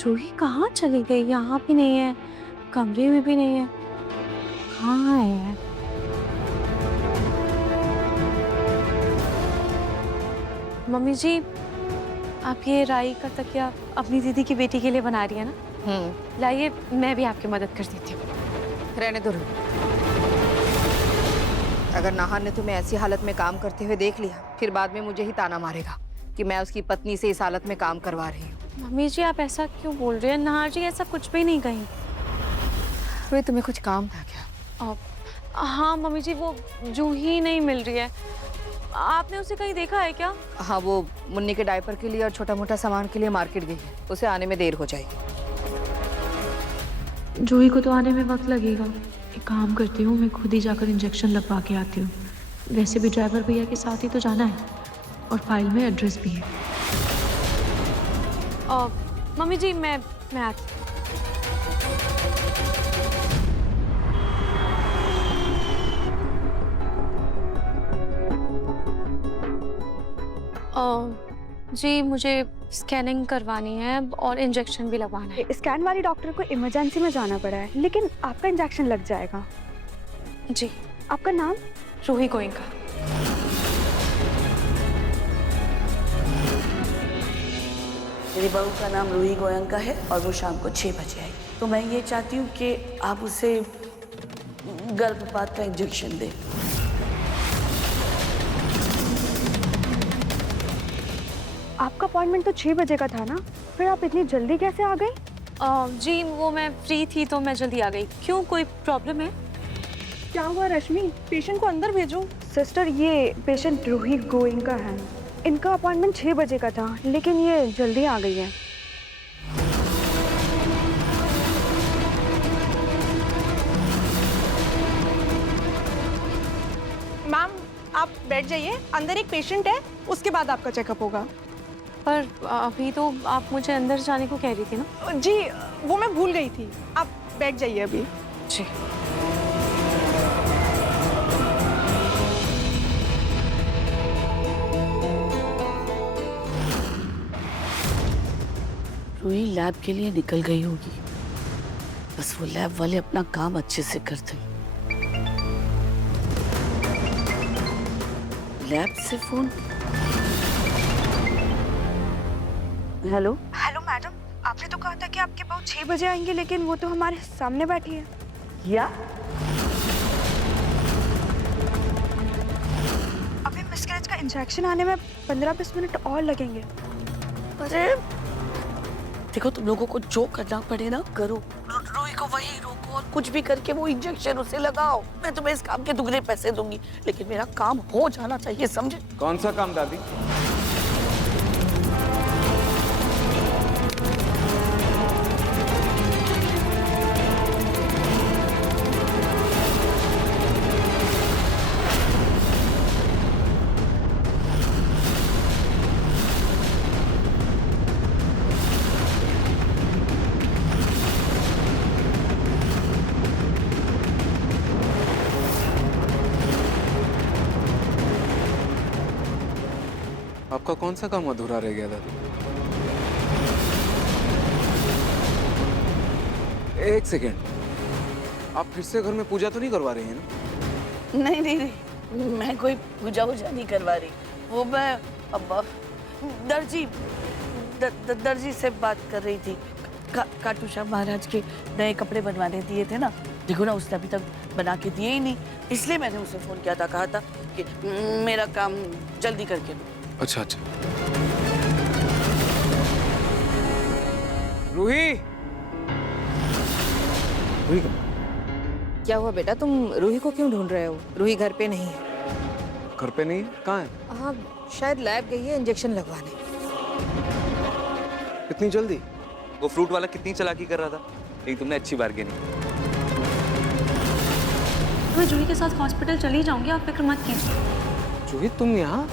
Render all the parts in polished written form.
जूही कहाँ चली गई? यहाँ भी नहीं है, कमरे में भी नहीं है, कहाँ है? मम्मी जी, आप ये राई का तकिया अपनी दीदी की बेटी के लिए बना रही है ना? लाइए, मैं भी आपकी मदद कर देती हूँ। रहने दो। अगर नाहर ने तुम्हें ऐसी हालत में काम करते हुए देख लिया, फिर बाद में मुझे ही ताना मारेगा कि मैं उसकी पत्नी से इस हालत में काम करवा रही हूँ। मम्मी जी, आप ऐसा क्यों बोल रहे हैं? नाहर जी ऐसा कुछ भी नहीं कही। वे तुम्हें कुछ काम था क्या? हाँ मम्मी जी, वो जूही नहीं मिल रही है। आपने उसे कहीं देखा है क्या? हाँ, वो मुन्नी के डायपर के लिए और छोटा मोटा सामान के लिए मार्केट गई है। उसे आने में देर हो जाएगी। जूही को तो आने में वक्त लगेगा। एक काम करती हूँ, मैं खुद ही जाकर इंजेक्शन लगवा के आती हूँ। वैसे भी ड्राइवर भैया के साथ ही तो जाना है और फाइल में एड्रेस भी है। मम्मी जी, मैं आती जी, मुझे स्कैनिंग करवानी है और इंजेक्शन भी लगवाना है। स्कैन वाली डॉक्टर को इमरजेंसी में जाना पड़ा है, लेकिन आपका इंजेक्शन लग जाएगा। जी। आपका नाम? रूही गोयनका। मेरी बहू का नाम रूही गोयनका है और वो शाम को 6 बजे आएगी। तो मैं ये चाहती हूँ कि आप उसे गर्भपात का इंजेक्शन दें। आपका अपॉइंटमेंट तो 6 बजे का था ना, फिर आप इतनी जल्दी कैसे आ गई? जी, वो मैं फ्री थी तो मैं जल्दी आ गई। क्यों, कोई प्रॉब्लम है? क्या हुआ रश्मि? पेशेंट को अंदर भेजो। सिस्टर, ये पेशेंट रूही गोयनका है। इनका अपॉइंटमेंट 6 बजे का था, लेकिन ये जल्दी आ गई है। मैम, आप बैठ जाइए। अंदर एक पेशेंट है, उसके बाद आपका चेकअप होगा। पर अभी तो आप मुझे अंदर जाने को कह रही थी ना? जी, वो मैं भूल गई थी। आप बैठ जाइए अभी। जी। रूही लैब के लिए निकल गई होगी। बस वो लैब वाले अपना काम अच्छे से करते हैं। लैब से फोन। हेलो। हेलो मैडम, आपने तो कहा था कि आपके बहू 6 बजे आएंगे, लेकिन वो तो हमारे सामने बैठी है। या अभी मिसकैरेज का इंजेक्शन आने में 15-20 मिनट और लगेंगे। अरे देखो, तुम लोगों को जो करना पड़े ना करो। रूही को वही रोको और कुछ भी करके वो इंजेक्शन उसे लगाओ। मैं तुम्हें इस काम के दुगने पैसे दूंगी, लेकिन मेरा काम हो जाना चाहिए, समझे? कौन सा काम दादी? आपका कौन सा काम अधूरा रह गया दादी? एक सेकेंड, आप फिर से घर में पूजा तो नहीं करवा रही हैं ना? नहीं नहीं नहीं, मैं कोई पूजा वूजा नहीं करवा रही। वो मैं अब दर्जी से बात कर रही थी। खाटू श्याम महाराज के नए कपड़े बनवाने दिए थे ना, देखो ना उसने अभी तक बना के दिए ही नहीं। इसलिए मैंने उसे फोन किया था, कहा था कि मेरा काम जल्दी करके दो। अच्छा अच्छा। रूही, रूही क्या हुआ बेटा, तुम रूही को क्यों ढूंढ रहे हो? रूही घर पे नहीं है। घर पे नहीं है? कहाँ है? हाँ, शायद लैब गई है इंजेक्शन लगवाने। इतनी जल्दी? वो फ्रूट वाला कितनी चालाकी कर रहा था, लेकिन तुमने अच्छी बार्गेनिंग। मैं जूही के साथ हॉस्पिटल चली जाऊंगी, आप फिक्र मत कीजिए। जूही, तुम यहाँ?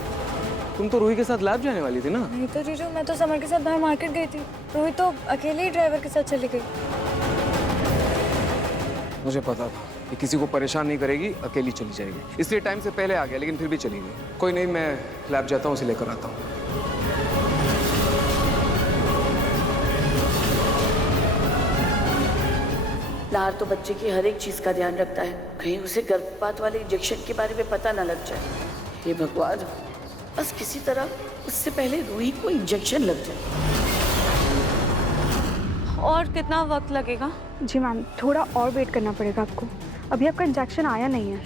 तुम तो रूही के साथ लैब जाने वाली थी ना? नहीं तो जीजू, मैं तो समर के साथ बाहर मार्केट गई थी। रूही तो अकेले ही ड्राइवर के साथ चली गई। मुझे पता था कि किसी को परेशान नहीं करेगी, अकेली चली जाएगी, इसलिए टाइम से पहले आ गया, लेकिन फिर भी चली गई। कोई नहीं, मैं लैब जाता हूँ, उसे लेकर आता हूँ। सिद्धार्थ तो बच्चे की हर एक चीज का ध्यान रखता है, कहीं उसे गर्भपात वाले इंजेक्शन के बारे में पता ना लग जाए। हे भगवान, बस किसी तरह उससे पहले रूही को इंजेक्शन लग जाए। और कितना वक्त लगेगा? जी मैम, थोड़ा और वेट करना पड़ेगा आपको। अभी आपका इंजेक्शन आया नहीं है,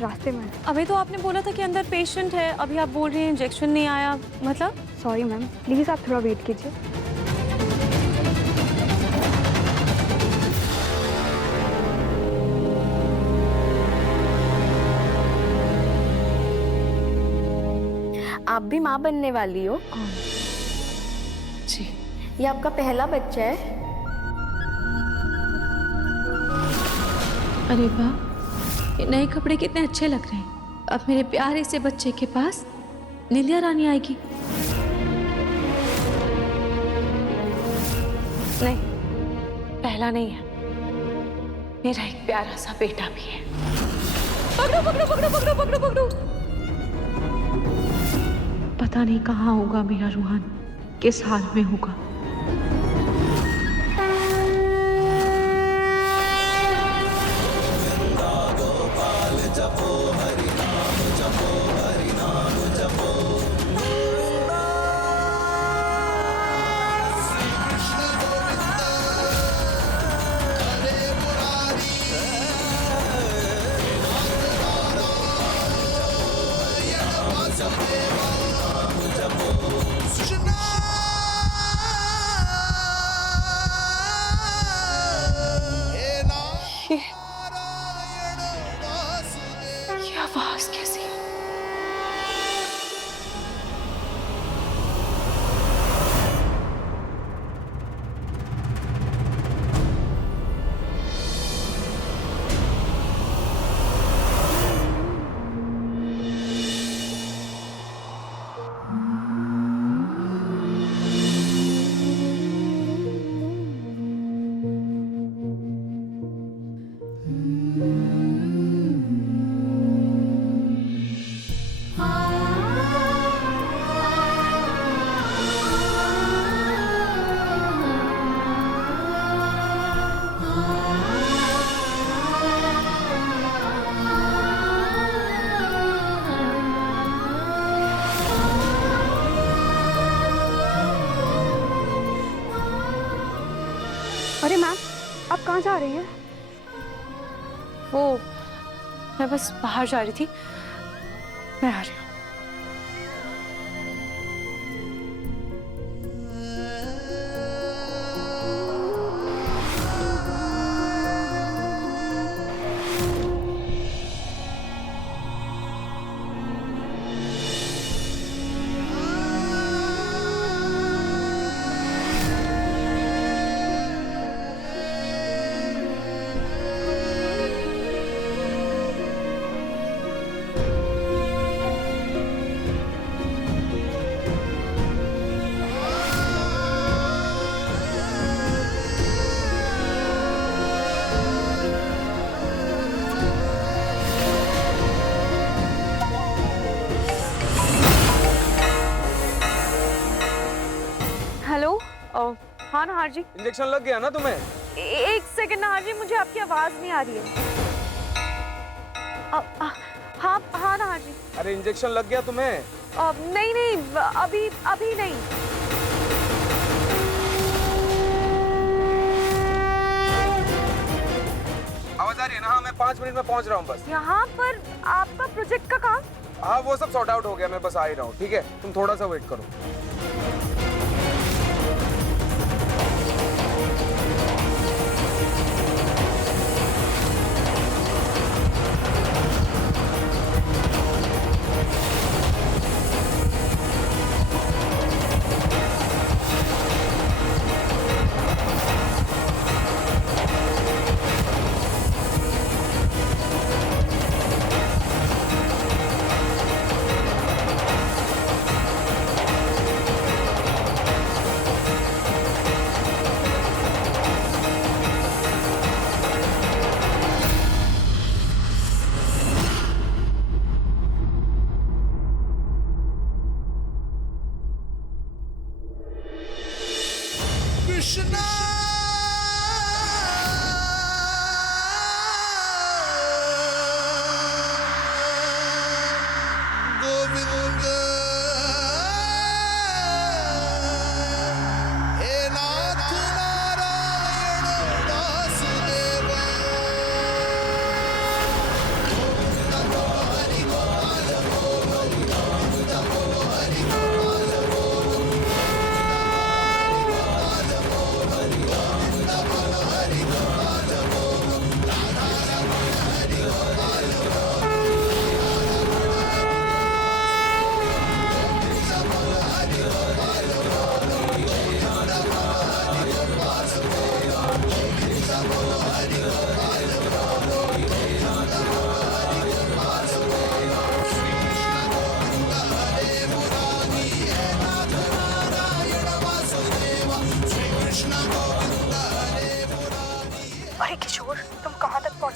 रास्ते में। अभी तो आपने बोला था कि अंदर पेशेंट है, अभी आप बोल रही हैं इंजेक्शन नहीं आया, मतलब? सॉरी मैम, प्लीज़ आप थोड़ा वेट कीजिए। आप भी माँ बनने वाली हो? जी। ये आपका पहला बच्चा है? अरे वाह, ये नए कपड़े कितने अच्छे लग रहे हैं। अब मेरे प्यारे से बच्चे के पास निलिया रानी आएगी। नहीं, पहला नहीं है, मेरा एक प्यारा सा बेटा भी है। पकड़ो पकड़ो पकड़ो पकड़ो पकड़ो पकड़ो। पता नहीं कहाँ होगा मेरा रूहान, किस हाल में होगा। ये आवाज कैसी है? अरे मैम, आप कहाँ जा रही हैं? वो मैं बस बाहर जा रही थी, मैं आ रही हूँ। हेलो, हाँ नहार जी। इंजेक्शन लग गया ना तुम्हें? एक सेकंड नहार जी, मुझे आपकी आवाज़ नहीं आ रही है। हाँ हाँ नहार जी। अरे इंजेक्शन लग गया तुम्हें? नहीं नहीं, अभी अभी नहीं। आवाज आ रही है ना? हाँ, मैं 5 मिनट में पहुंच रहा हूँ बस। यहाँ पर आपका प्रोजेक्ट का काम? हाँ, वो सब सॉर्ट आउट हो गया, मैं बस आ ही रहा हूँ। ठीक है, तुम थोड़ा सा वेट करो।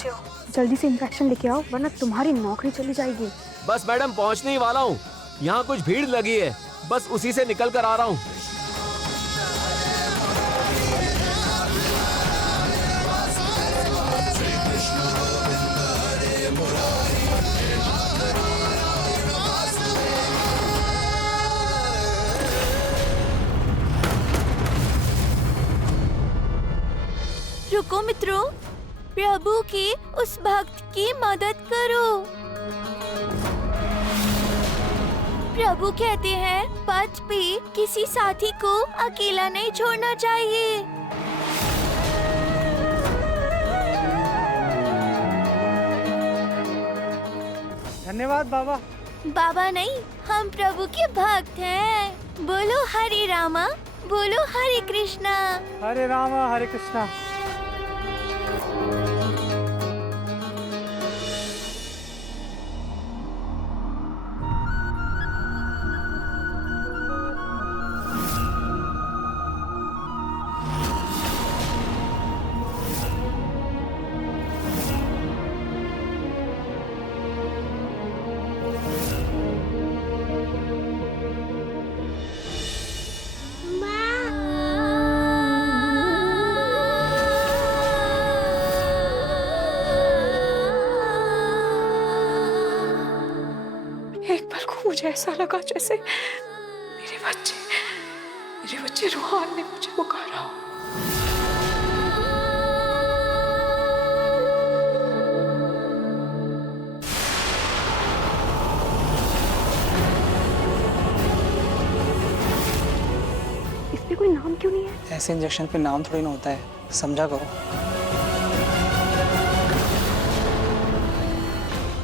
पहुंचे हो, जल्दी से इंजेक्शन लेके आओ वरना तुम्हारी नौकरी चली जाएगी। बस मैडम पहुंचने ही वाला हूँ। यहाँ कुछ भीड़ लगी है, बस उसी से निकल कर आ रहा हूँ। रुको मित्रों, प्रभु की उस भक्त की मदद करो। प्रभु कहते हैं पथ पे किसी साथी को अकेला नहीं छोड़ना चाहिए। धन्यवाद बाबा। बाबा नहीं, हम प्रभु के भक्त हैं। बोलो हरे रामा, बोलो हरे कृष्णा। हरे रामा हरे कृष्णा। एक पल को मुझे ऐसा लगा जैसे मेरे बच्चे रूहान ने मुझे पुकारा हो। इस पे कोई नाम क्यों नहीं है? ऐसे इंजेक्शन पे नाम थोड़ी ना होता है, समझा करो।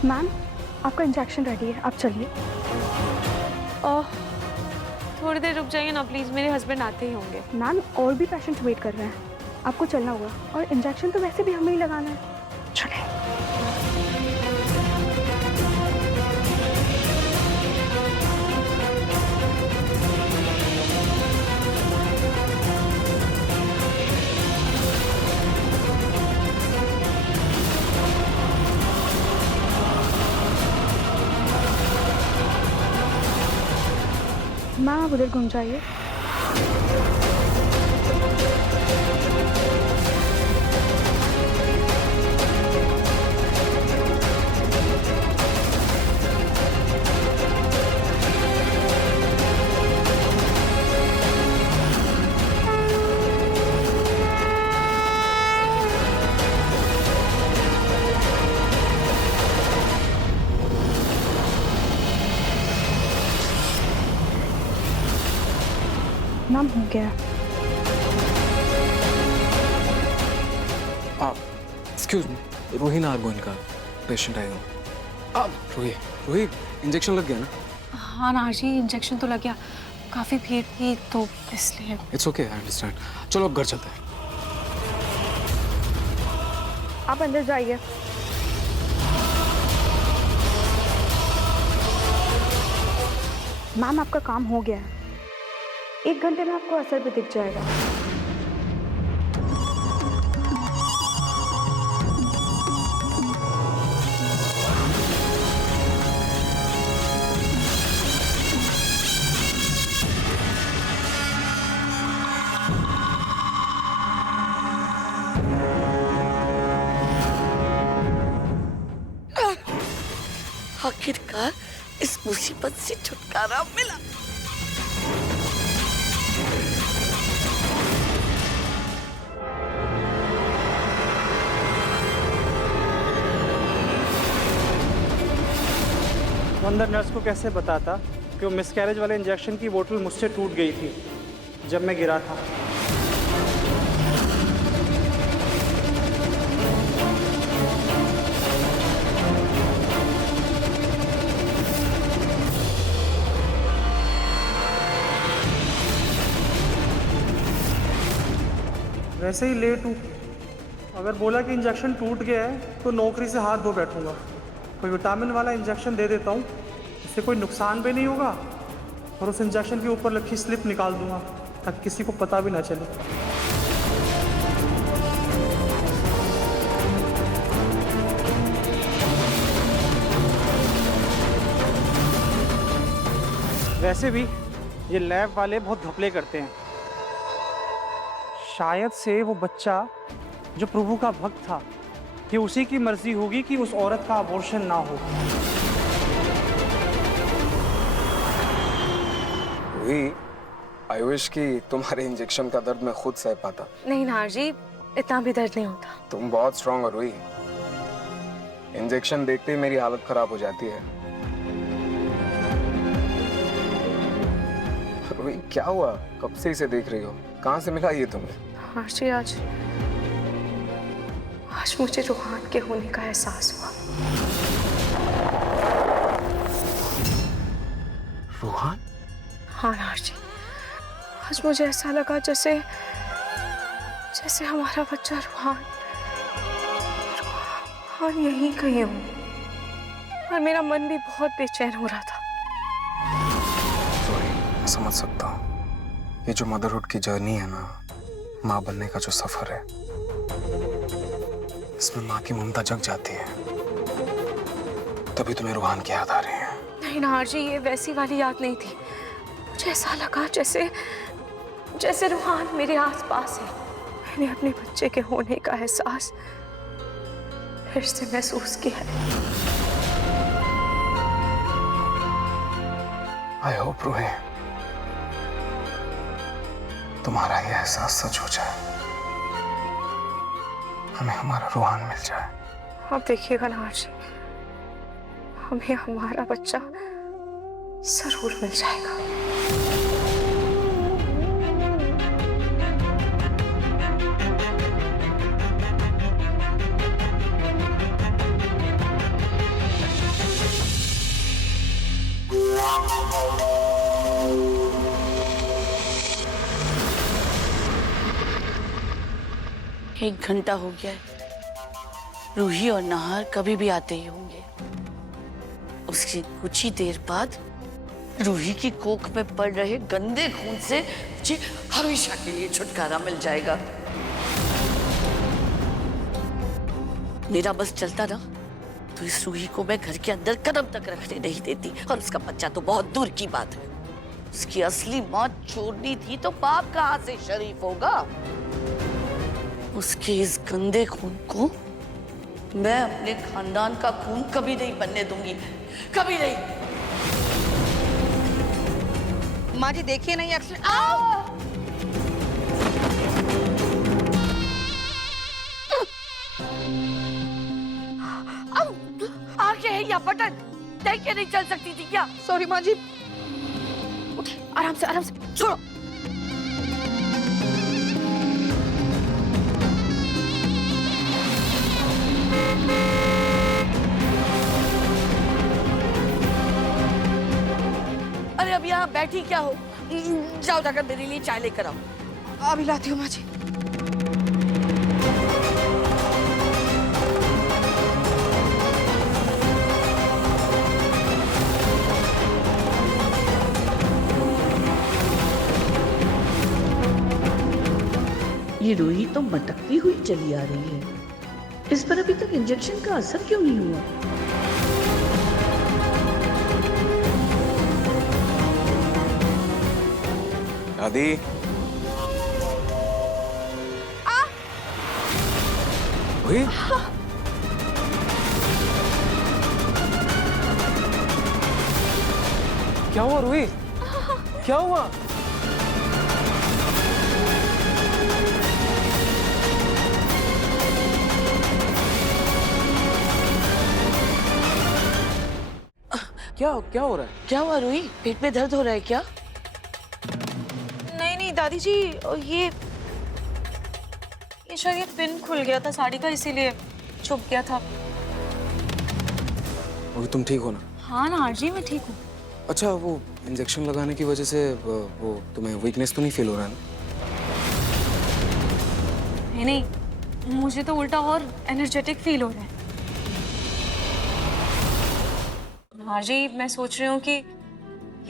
मैम, आपका इंजेक्शन रेडी है, आप चलिए। थोड़ी देर रुक जाइए ना प्लीज, मेरे हस्बैंड आते ही होंगे। मैम, और भी पेशेंट वेट कर रहे हैं, आपको चलना होगा। और इंजेक्शन तो वैसे भी हमें ही लगाना है। चलिए। मैम, आप उधर घूम जाइए। नाम हो गया। एक्सक्यूज मी, रूही नारगोन का पेशेंट आया हूँ। रूही इंजेक्शन लग गया ना? हाँ नाजी, इंजेक्शन तो लग गया, काफी भीड़ थी तो इसलिए। It's okay, I understand. चलो अब घर चलते हैं। आप अंदर जाइए। मैम, आपका काम हो गया है, 1 घंटे में आपको असर भी दिख जाएगा। आखिरकार इस मुसीबत से छुटकारा मिला। अंदर नर्स को कैसे बताता कि वो मिसकैरेज वाले इंजेक्शन की बोतल मुझसे टूट गई थी जब मैं गिरा था। वैसे ही लेट हूँ, अगर बोला कि इंजेक्शन टूट गया है तो नौकरी से हाथ धो बैठूंगा। कोई विटामिन वाला इंजेक्शन दे देता हूँ, इससे कोई नुकसान भी नहीं होगा और उस इंजेक्शन के ऊपर लिखी स्लिप निकाल दूंगा ताकि किसी को पता भी ना चले। वैसे भी ये लैब वाले बहुत घपले करते हैं। शायद से वो बच्चा जो प्रभु का भक्त था, ये उसी की मर्जी होगी कि उस औरत का अबॉर्शन ना हो। आई विश कि तुम्हारे इंजेक्शन का दर्द मैं खुद सह पाता। नहीं नार जी, इतना भी दर्द नहीं होता। तुम बहुत स्ट्रांग हो रूही। इंजेक्शन देखते ही मेरी हालत खराब हो जाती है। रूही क्या हुआ? कब से इसे देख रही हो? कहाँ से मिला ये तुम्हें? नार जी, आज मुझे रूहान के होने का एहसास हुआ। रूहान? हाँ नार जी, आज मुझे ऐसा लगा जैसे हमारा बच्चा रूहान यहीं कहीं हो, और मेरा मन भी बहुत बेचैन हो रहा था। मैं समझ सकता हूँ। ये जो मदरहुड की जर्नी है ना, माँ बनने का जो सफर है, इसमें माँ की ममता जग जाती है। तभी तुम्हें रूहान की याद आ रही है। नहीं नार जी, ये वैसी वाली याद नहीं थी। मुझे ऐसा लगा जैसे रूहान मेरे आसपास है। मैंने अपने बच्चे के होने का एहसास फिर से महसूस किया है। आई होप रूही तुम्हारा ये एहसास सच हो जाए, हमें हमारा रूहान मिल जाए। आप देखिएगा नार जी, हमें हमारा बच्चा जरूर मिल जाएगा। एक घंटा हो गया है, रूही और नहार कभी भी आते ही होंगे। उसकी कुछ ही देर बाद रूही की कोख में पड़ रहे गंदे खून से मुझे हमेशा के लिए छुटकारा मिल जाएगा। मेरा बस चलता ना तो इस रूही को मैं घर के अंदर कदम तक रखने नहीं देती, और उसका बच्चा तो बहुत दूर की बात है। उसकी असली मौत छोड़नी थी तो बाप कहाँ से शरीफ होगा। उसके इस गंदे खून को मैं अपने खानदान का खून कभी नहीं बनने दूंगी, कभी नहीं। माँ जी देखिए नहीं, एक्सीडेंट। आगे है या बटन देख के नहीं चल सकती थी क्या? सॉरी माँ जी। आराम से छोड़ो। अरे अब यहाँ बैठी क्या हो? जाओ जाकर मेरे लिए चाय लेकर आओ। अभी लाती हूँ माँ जी। ये रूही तो मटकती हुई चली आ रही है। इस पर अभी तक इंजेक्शन का असर क्यों नहीं हुआ? दादी, रूही? क्या हुआ रूही? क्या हुआ? क्या हो रहा है? क्या हुआ रूही? पेट में दर्द हो रहा है क्या? नहीं दादी जी, ये शायद पिन खुल गया था साड़ी का, इसीलिए छुप गया था। और तुम ठीक हो ना? हाँ नार जी, मैं ठीक हूँ। अच्छा, वो इंजेक्शन लगाने की वजह से वो तुम्हें वीकनेस तो नहीं फील हो रहा है ना? नहीं, मुझे तो उल्टा और एनर्जेटिक फील हो रहा है। हाँ जी, मैं सोच रही हूँ कि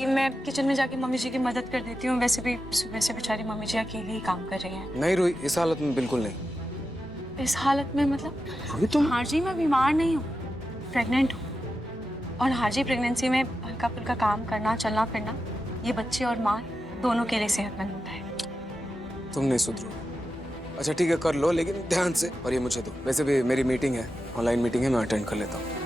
मैं किचन में जाके मम्मी जी की मदद कर देती हूँ। वैसे भी सुबह से बेचारी मम्मी जी अकेले ही काम कर रही हैं। नहीं रूही, इस हालत में बिल्कुल नहीं। इस हालत में मतलब? रूही तुम? हाँ जी, मैं बीमार नहीं हूँ, प्रेग्नेंट हूँ। और हाँ जी, प्रेगनेंसी में हल्का फुल्का काम करना, चलना फिरना ये बच्चे और माँ दोनों के लिए सेहतमंद होता है। तुम नहीं सुधरो। अच्छा ठीक है कर लो, लेकिन ध्यान से, और ये मुझे दो। वैसे भी मेरी मीटिंग है, ऑनलाइन मीटिंग है, मैं अटेंड कर लेता हूँ।